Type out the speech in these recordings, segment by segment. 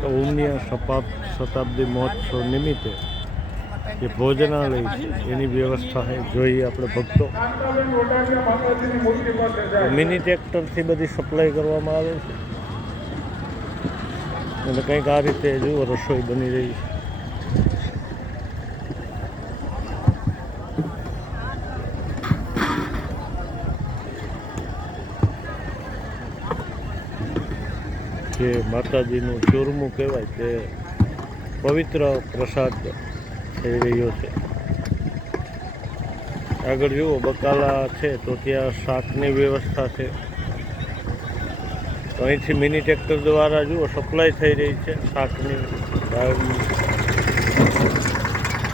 તો ઉમિયા શતાબ્દી મહોત્સવ નિમિત્તે જે ભોજનાલય છે એની વ્યવસ્થા છે. જોઈએ આપણે ભક્તો મિની ટ્રેક્ટરથી બધી સપ્લાય કરવામાં આવે છે અને કંઈક આ રીતે જુઓ રસોઈ બની રહી છે. જે માતાજીનું ચૂરમું કહેવાય તે પવિત્ર પ્રસાદ થઈ રહ્યો છે. આગળ જુઓ બકાલા છે તો ત્યાં શાકની વ્યવસ્થા છે. તો અહીંથી મિની ટ્રેક્ટર દ્વારા જુઓ સપ્લાય થઈ રહી છે શાકની દાળની.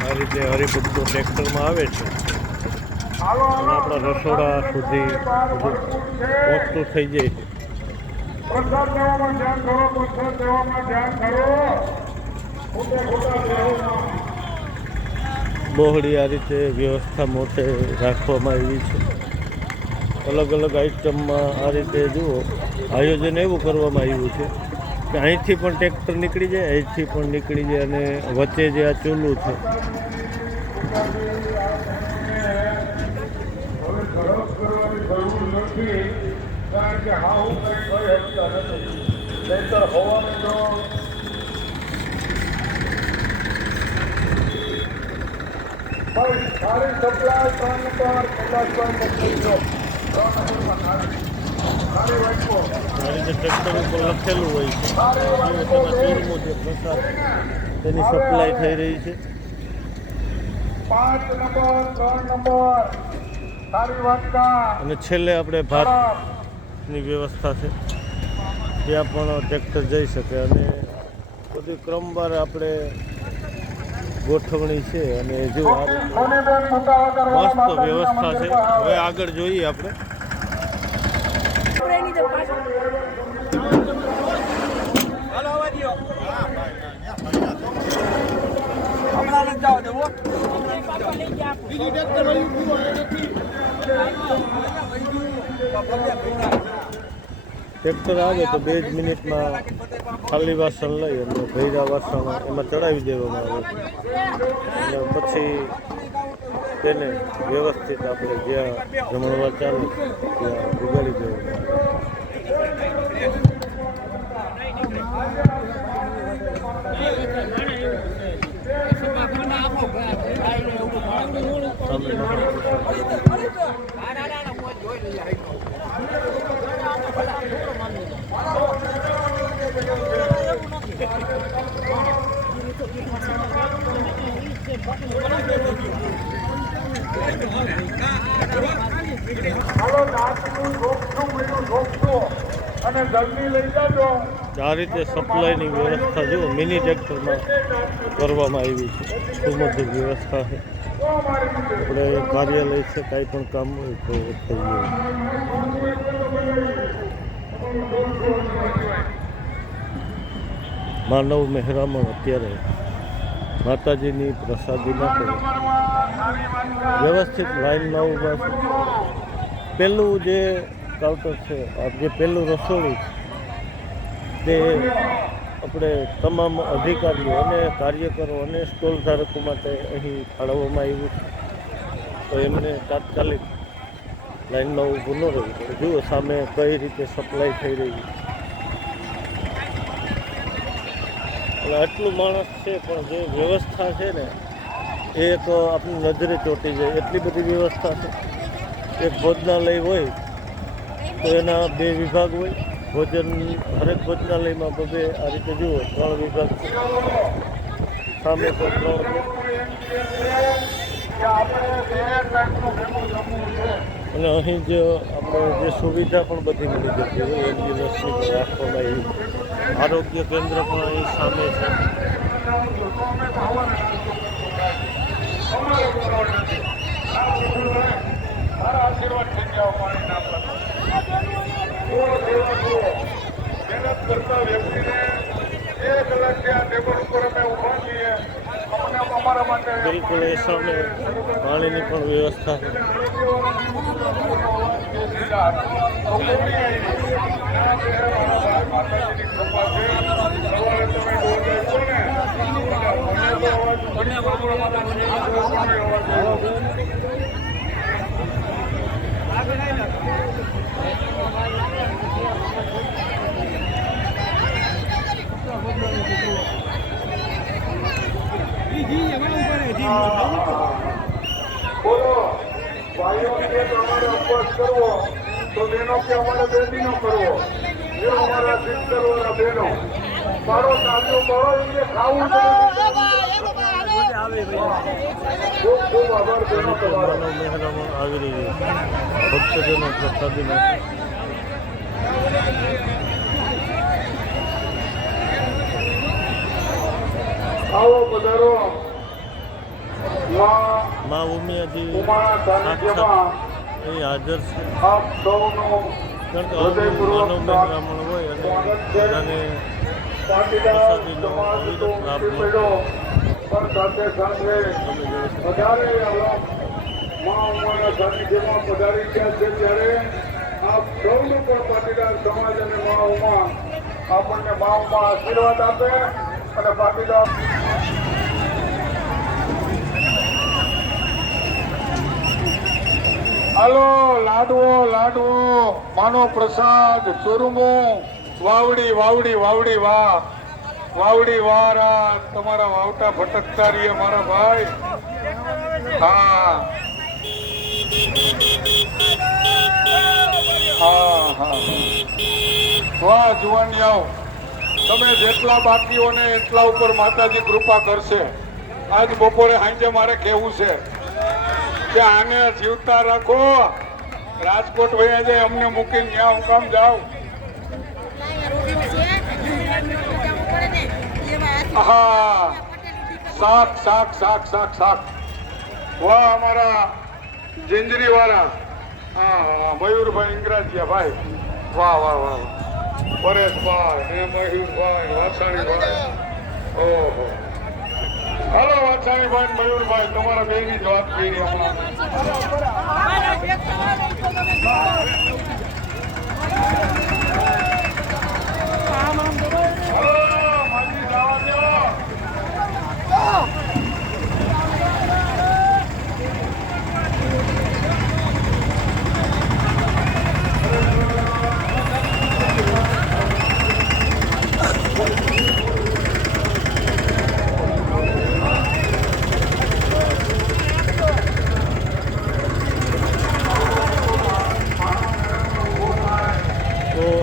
આ રીતે હરિભક્તો ટ્રેક્ટરમાં આવે છે અને આપણા રસોડા સુધી પહોંચતું થઈ જાય છે. બહોળી આ રીતે વ્યવસ્થા મોટે રાખવામાં આવી છે. અલગ અલગ આઈટમમાં આ રીતે જુઓ આયોજન એવું કરવામાં આવ્યું છે કે અહીંથી પણ ટ્રેક્ટર નીકળી જાય, અહીંથી પણ નીકળી જાય અને વચ્ચે જે આ ચૂલું છે ટ્રેક્ટર ઉપર લખેલું હોય છે ચૂરમું જે પ્રસાદ તેની સપ્લાય થઈ રહી છે. 5 નંબર 3 નંબર સારી વાટકા અને છેલ્લે આપણે ભાતની વ્યવસ્થા છે ત્યાં પણ ટ્રેક્ટર જઈ શકે અને બધી ક્રમવાર આપણે ગોઠવણી છે અને જો મસ્ત વ્યવસ્થા છે. હવે આગળ જોઈએ આપણે. ટ્રેક્ટર આવે તો 2 જ મિનિટમાં ખાલી વાસણ લઈ અને ભૈરા વાસણ એમાં ચડાવી દેવામાં આવે છે અને પછી તેને વ્યવસ્થિત આપણે જ્યાં જમણવાર ચાલે ત્યાં ઉગાડી દેવામાં અને જલ્દી લઈ જાજો. આ રીતે સપ્લાયની વ્યવસ્થા જુઓ મિની ટ્રેક્ટરમાં કરવામાં આવી છે. સુમધુર વ્યવસ્થા છે. આપણે કાર્યાલય છે, કાંઈ પણ કામ હોય તો થઈ જાય. માનવ મહેરામણ અત્યારે માતાજીની પ્રસાદી માટે વ્યવસ્થિત લાઈનમાં ઊભા છે. પહેલું જે કાઉન્ટર છે, જે પહેલું રસોડું છે તે આપણે તમામ અધિકારીઓ અને કાર્યકરો અને સ્ટોલ ધારકો માટે અહીં ફાળવવામાં આવ્યું છે. તો એમને તાત્કાલિક લાઈનમાં ઊભું ન રહેવું પડે. જુઓ સામે કઈ રીતે સપ્લાય થઈ રહી છે. એટલે આટલું માણસ છે પણ જે વ્યવસ્થા છે ને એ તો આપણી નજરે ચોંટી જાય એટલી બધી વ્યવસ્થા છે. એક ભોજનાલય હોય તો એના 2 વિભાગ હોય. ભોજન હરેક ભોજનાલયમાં 2 આ રીતે જુઓ 3 વિભાગ છે. સામે પણ 3 અને અહીં જ આપણે જે સુવિધા પણ બધી મળી જતી હોય એમ્બ્યુલન્સની પણ રાખવામાં આવી. આરોગ્ય કેન્દ્ર પણ અહીં સામે છે. કરતા વ્યક્તિને 1 કલાકથી આ ટેબલ ઉપર અમે ઊભા છીએ. અમારા માટે બિલકુલ એ સામે પાણીની પણ વ્યવસ્થા છે. માતાજીની કૃપા છે. બોલો ભાઈઓ કે તમારે ઉપવાસ કરવો તો બહેનો કે અમારે બેટીનો કરવો એ અમારા સિસ્ટરોના બહેનો મારો તાજો કરો એટલે ખાવું ખૂબ ખૂબ આભાર બહેનો તમારો માનવ મહેરામણ આવી રહી છે ભક્તજનો પ્રસાદી માટે આવો પધારો મા ઉમિયાજી ઉમાના સાનિધ્યમાં એ હાજર છે આપ સૌનું કારણ કે આવું માનવ મહેરામણ હોય અને બધાને પાટીદાર પ્રસાદીનો સમાજનો અવિરત લાભ પીપળો પણ સાથે સાથે વધારે આવા મા ઉમાના સાનિધ્યમાં પધારી ગયા છે ત્યારે આપ સૌનું પણ પાટીદાર સમાજ અને મા ઉમા આપણને મા ઉમા આશીર્વાદ આપે અને પાટીદાર હાલો લાડવો લાડવો માનો પ્રસાદ ચૂરમું વાવડી વાવડી વાવડી વાહ વાવડી વારા તમારા વાવટા ભટકતા રહીએ મારા ભાઈ હા હા હા વાહ જુવાનિયાઓ તમે જેટલા બાકીઓને એટલા ઉપર માતાજી કૃપા કરશે આજ બપોરે સાંજે મારે કહેવું છે કે આને જીવતા રાખો રાજકોટ વયા જાય અમને મૂકીને ત્યાં હું કામ જાઉં હા શાક શાક શાક શાક શાક વાહ અમારા જિંજરી વાળા હા મયુરભાઈ ઇંગ્રાજીયા ભાઈ વાહ વાહ વાહ પરેશભાઈ ને મયુરભાઈ વાછાણીભાઈ ઓહો હાલો વાછાણીભાઈ મયુરભાઈ તમારા બેની જ વાત કરી હમણાં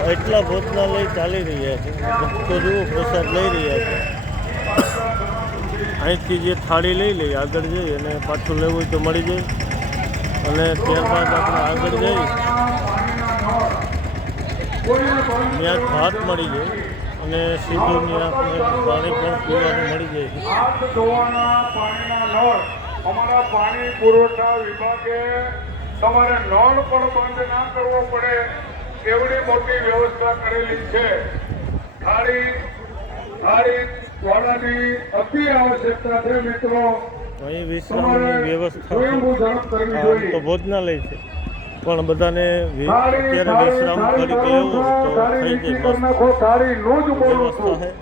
એટલા ભોજનાલય ચાલી રહ્યા છે ભક્તો જુઓ પ્રસાદ લઈ રહ્યા છે અહીંથી જે થાળી લઈ લઈએ આગળ જઈ અને પાછું લેવું હોય તો મળી જાય અને ત્યારબાદ આપણે આગળ જઈ ત્યાં ભાત મળી જાય અને સીધું ત્યાં આપણે પાણી પણ પીવાનું મળી જાય છે હાથ ધોવાના પાણીના નળ અમારા પાણી પુરવઠા વિભાગે તમારે નળ પણ બંધ ના કરવો પડે એવડી મોટી વ્યવસ્થા કરેલી છે થાળી વાળાની અતિ આવશ્યકતા છે મિત્રો અહીં વિશ્રામની વ્યવસ્થા સ્વયંભૂ ઝડપ કરવી આમ જોઈએ તો ભોજનાલય છે પણ બધાને અત્યારે વિશ્રામ તરીકે લેવું તો થઈ જાય મસ્ત થાળીનું જ બોલું વ્યવસ્થા છું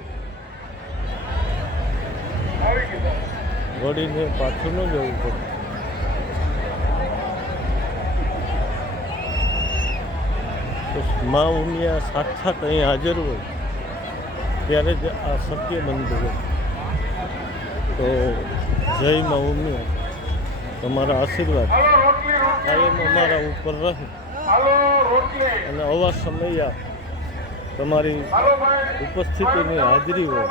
છે વળીને પાછું ન જવું પડે તો મા ઉમિયા સાક્ષાત અહીં હાજર હોય ત્યારે જ આ શક્ય બનતું હોય તો જય મા ઉમિયા તમારા આશીર્વાદ કાયમ અમારા ઉપર રહે અને આવા સમય તમારી ઉપસ્થિતિની હાજરી હોય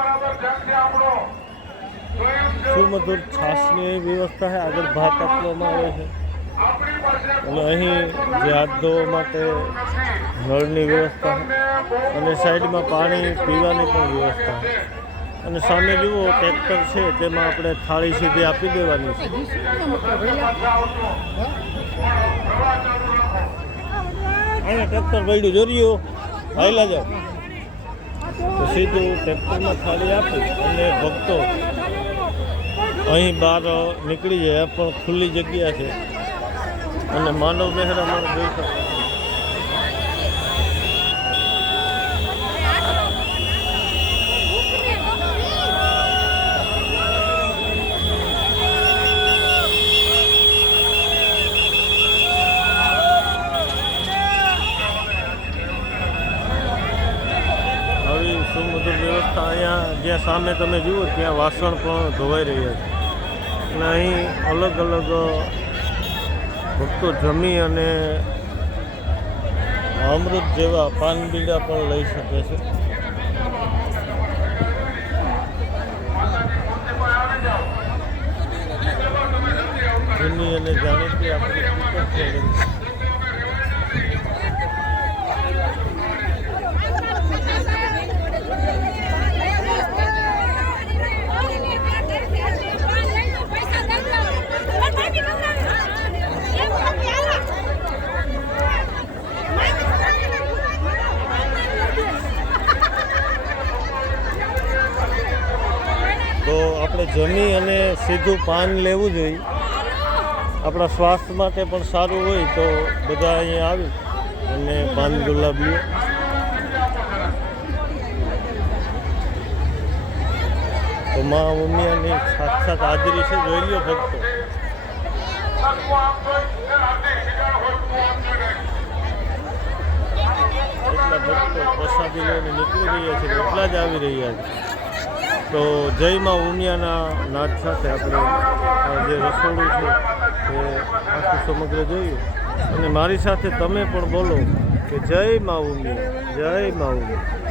સુમધુર છાશની વ્યવસ્થા છે આગળ ભાત આપવામાં આવે છે અને અહીં જે હાથ ધોવા માટે નળની વ્યવસ્થા છે અને સાઈડમાં પાણી પીવાની પણ વ્યવસ્થા છે અને સામે જુઓ ટ્રેક્ટર છે તેમાં આપણે થાળી સીધી આપી દેવાની છે અહીંયા ટ્રેક્ટર પડ્યું જોરિયો હાઈલા જાઓ તો સીધું ટ્રેક્ટરમાં થાળી આપી અને ભક્તો અહીં બહાર નીકળી જાય પણ ખુલ્લી જગ્યા છે અને માનવ મહેરામણ જોઈ શકો આવી સુમધુર વ્યવસ્થા અહીંયા જ્યાં સામે તમે જુઓ ત્યાં વાસણ પણ ધોવાઈ રહ્યા છે અને અહીં અલગ અલગ ભક્તો જમી અને અમૃત જેવા પાન બીડા પણ લઈ શકે છે. જૂની અને જાણીતી આપણી ટિકિટ છે. તો આપણે જમી અને સીધું પાન લેવું જોઈએ. આપણા સ્વાસ્થ્ય માટે પણ સારું હોય તો બધા અહીંયા આવી અને પાન ગુલાબ લે. તો મા ઉમિયાની સાક્ષાત હાજરી છે, જોઈ લો ભક્તો. એટલા ભક્તો પ્રસાદી લઈને નીકળી રહ્યા છે, એટલા જ આવી રહ્યા છે. તો જય મા ઉમિયાના નાદ સાથે આપણે જે રસોડું છે એ આખું સમગ્ર જોયું. અને મારી સાથે તમે પણ બોલો કે જય મા ઉમિયા, જય મા ઉમિયા.